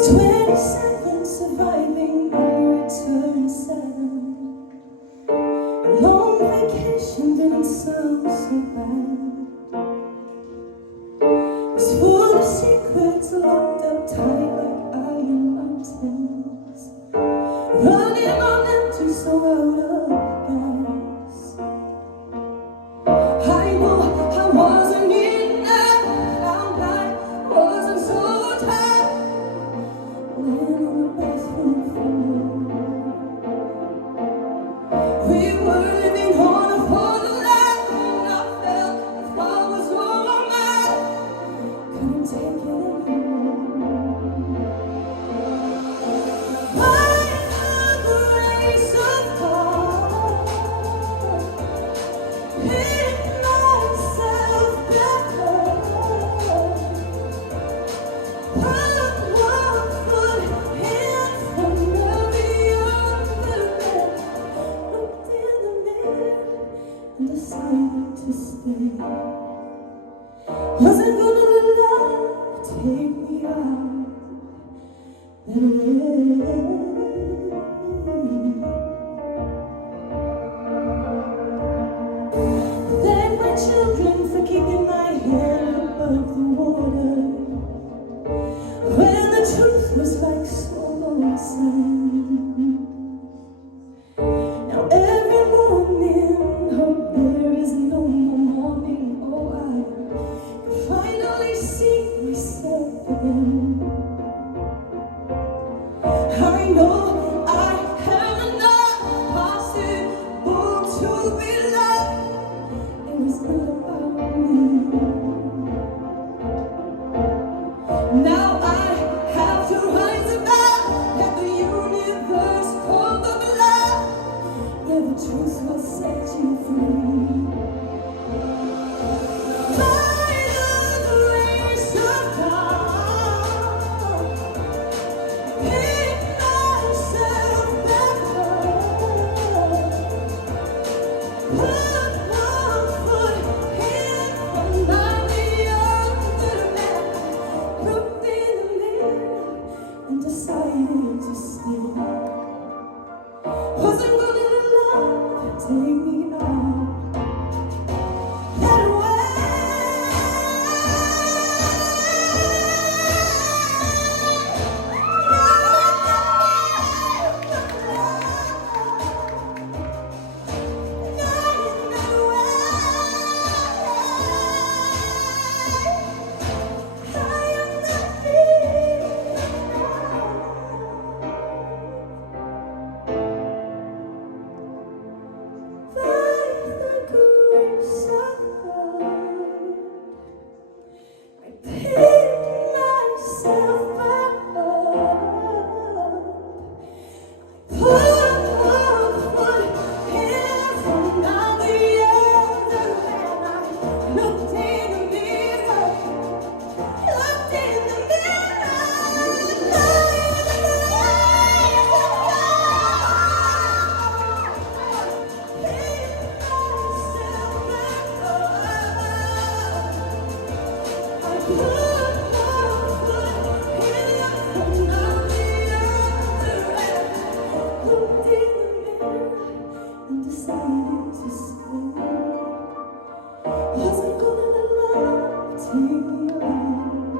27, surviving my return 7. A long vacation didn't sound so bad. It's full of secrets locked up tight like iron mountains, running on empty, so out of gas. I know I wasn't enough, found I wasn't so tired, laying on the bathroom floor. We were living on a borderline, and I felt if I was on my mind, couldn't take it anymore. By the grace of God, picked myself back up, put one foot in front of the other, looked in the mirror and decided to stay. Wasn't gonna let life take me out that way. Thank my children for keeping my head above the water when the truth was like swallowing sand. Now every morning, hope there is no more morning. Oh, I can finally see myself again. I know I have enough possible to be loved. It was not about me. Now I have to rise above, let the universe hold the blood, where the truth will set you free. By the grace of God, pick myself back up, put one foot in front of the other, and looked in the mirror and decided to stay. Wasn't gonna let love take me out that way. Wasn't gonna let love take me out.